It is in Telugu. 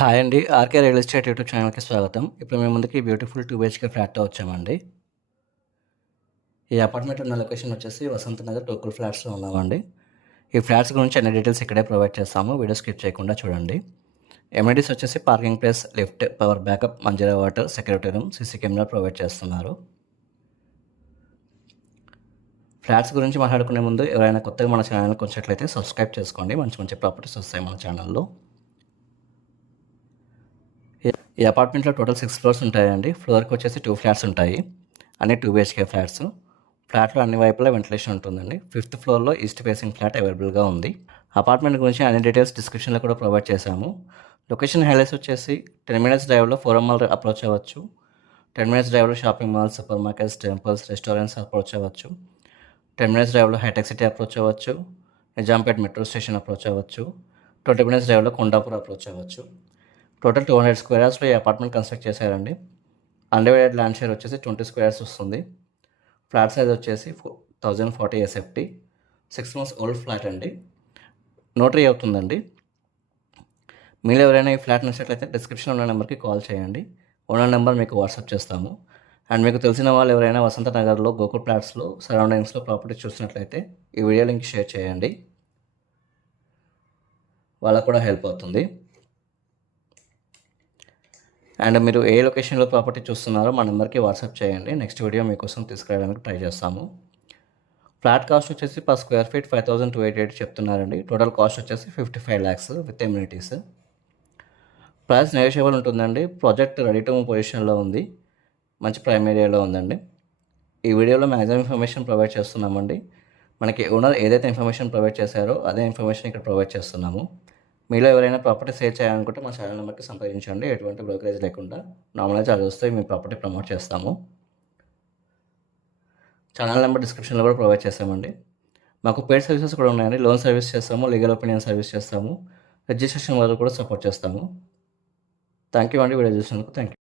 హాయ్ అండి. ఆర్‌కే రియల్ ఎస్టేట్ యూట్యూబ్ ఛానల్‌కి స్వాగతం. ఇప్పుడు మీ ముందుకి బ్యూటిఫుల్ 2 బీహెచ్‌కే ఫ్లాట్‌తో వచ్చామండి. ఈ అపార్ట్మెంట్ ఉన్న లొకేషన్ వచ్చేసి వసంత్ నగర్ టోకుల్ ఫ్లాట్స్‌లో ఉన్నామండి. ఈ ఫ్లాట్స్ గురించి అన్ని డీటెయిల్స్ ఇక్కడే ప్రొవైడ్ చేస్తాము. వీడియో స్కిప్ చేయకుండా చూడండి. ఎమ్యూనిటీస్ వచ్చేసి parking place, lift, power backup, Manjira water, security room, CC camera provide చేస్తున్నారు. ఫ్లాట్స్ గురించి మాట్లాడుకునే ముందు ఎవరైనా కొత్తగా మన ఛానల్‌కి వచ్చినట్లయితే సబ్స్క్రైబ్ చేసుకోండి. మంచి మంచి ప్రాపర్టీస్ వస్తాయి మన ఛానల్‌లో. ఈ అపార్ట్మెంట్లో టోటల్ 6 ఫ్లోర్స్ ఉంటాయండి. ఫ్లోర్కి వచ్చేసి 2 ఫ్లాట్స్ ఉంటాయి. అన్ని 2 బీహెచ్‌కే ఫ్లాట్స్. ఫ్లాట్లో అన్ని వైపులా వెంటిలేషన్ ఉంటుందండి. 5th ఫ్లోర్లో ఈస్ట్ ఫేసింగ్ ఫ్లాట్ అవైలబుల్గా ఉంది. అపార్ట్మెంట్ గురించి అన్ని డీటెయిల్స్ డిస్క్రిప్షన్లో కూడా ప్రొవైడ్ చేశాము. లొకేషన్ హైలైట్స్ వచ్చేసి 10 మినిట్స్ డ్రైవ్లో ఫోరం మాల్ అప్రోచ్ అవ్వచ్చు. 10 మినిట్స్ డ్రైవ్లో shopping malls, super markets, temples, restaurants approach అవ్వచ్చు. 10 మినిట్స్ డ్రైవ్లో హైటెక్ సిటీ అప్రోచ్ అవ్వచ్చు. నిజాంపేట్ మెట్రో స్టేషన్ అప్రోచ్ అవ్వచ్చు. 20 మినిట్స్ డ్రైవ్లో కొండాపూర్ అప్రోచ్ అవ్వచ్చు. టోటల్ 200 స్క్వేర్ యార్డ్స్లో ఈ అపార్ట్మెంట్ కన్స్ట్రక్ట్ చేశారండి. అన్డివైడెడ్ ల్యాండ్ షేర్ వచ్చేసి 20 స్క్వేర్ యార్డ్స్ వస్తుంది. ఫ్లాట్ సైజ్ వచ్చేసి 1040 ఎస్ఎఫ్టీ. 6 months ఓల్డ్ ఫ్లాట్ అండి. నోటరీ అవుతుందండి. మీరు ఎవరైనా ఈ ఫ్లాట్ నచ్చినట్లయితే డిస్క్రిప్షన్లో ఉన్న నెంబర్కి కాల్ చేయండి. ఓనర్ నెంబర్ మీకు వాట్సాప్ చేస్తాము. అండ్ మీకు తెలిసిన వాళ్ళు ఎవరైనా వసంత నగర్లో, గోకుల్ ఫ్లాట్స్లో, సరౌండింగ్స్లో ప్రాపర్టీ చూసినట్లయితే ఈ వీడియో లింక్ షేర్ చేయండి. వాళ్ళకు కూడా హెల్ప్ అవుతుంది. అండ్ మీరు ఏ లొకేషన్లో ప్రాపర్టీ చూస్తున్నారో మా నెంబర్కి వాట్సాప్ చేయండి. నెక్స్ట్ వీడియో మీకోసం తీసుకురావడానికి ట్రై చేస్తాము. ఫ్లాట్ కాస్ట్ వచ్చేసి పర్ స్క్వేర్ ఫీట్ 5,288 చెప్తున్నారండి. టోటల్ కాస్ట్ వచ్చేసి 55 lakhs with amenities. Price negotiable ఉంటుందండి. ప్రాజెక్ట్ రెడీ టు మూవ్ పొజిషన్లో ఉంది. మంచి ప్రైమ్ ఏరియాలో ఉందండి. ఈ వీడియోలో మ్యాక్సిమం ఇన్ఫర్మేషన్ ప్రొవైడ్ చేస్తున్నామండి. మనకి ఓనర్ ఏదైతే ఇన్ఫర్మేషన్ ప్రొవైడ్ చేశారో అదే ఇన్ఫర్మేషన్ ఇక్కడ ప్రొవైడ్ చేస్తున్నాము. మీలో ఎవరైనా ప్రాపర్టీ సేల్ చేయాలనుకుంటే మా ఛానల్ నెంబర్కి సంప్రదించండి. ఎటువంటి బ్రోకరేజ్ లేకుండా నార్మల్గా చార్జెస్తో మీ ప్రాపర్టీ ప్రమోట్ చేస్తాము. ఛానల్ నెంబర్ డిస్క్రిప్షన్లో కూడా ప్రొవైడ్ చేస్తామండి. మాకు పెయిడ్ సర్వీసెస్ కూడా ఉన్నాయండి. లోన్ సర్వీస్ చేస్తాము, లీగల్ ఒపీనియన్ సర్వీస్ చేస్తాము, రిజిస్ట్రేషన్ వరకు కూడా సపోర్ట్ చేస్తాము. థ్యాంక్ యూ అండి వీడియో చూసినందుకు. Thank you.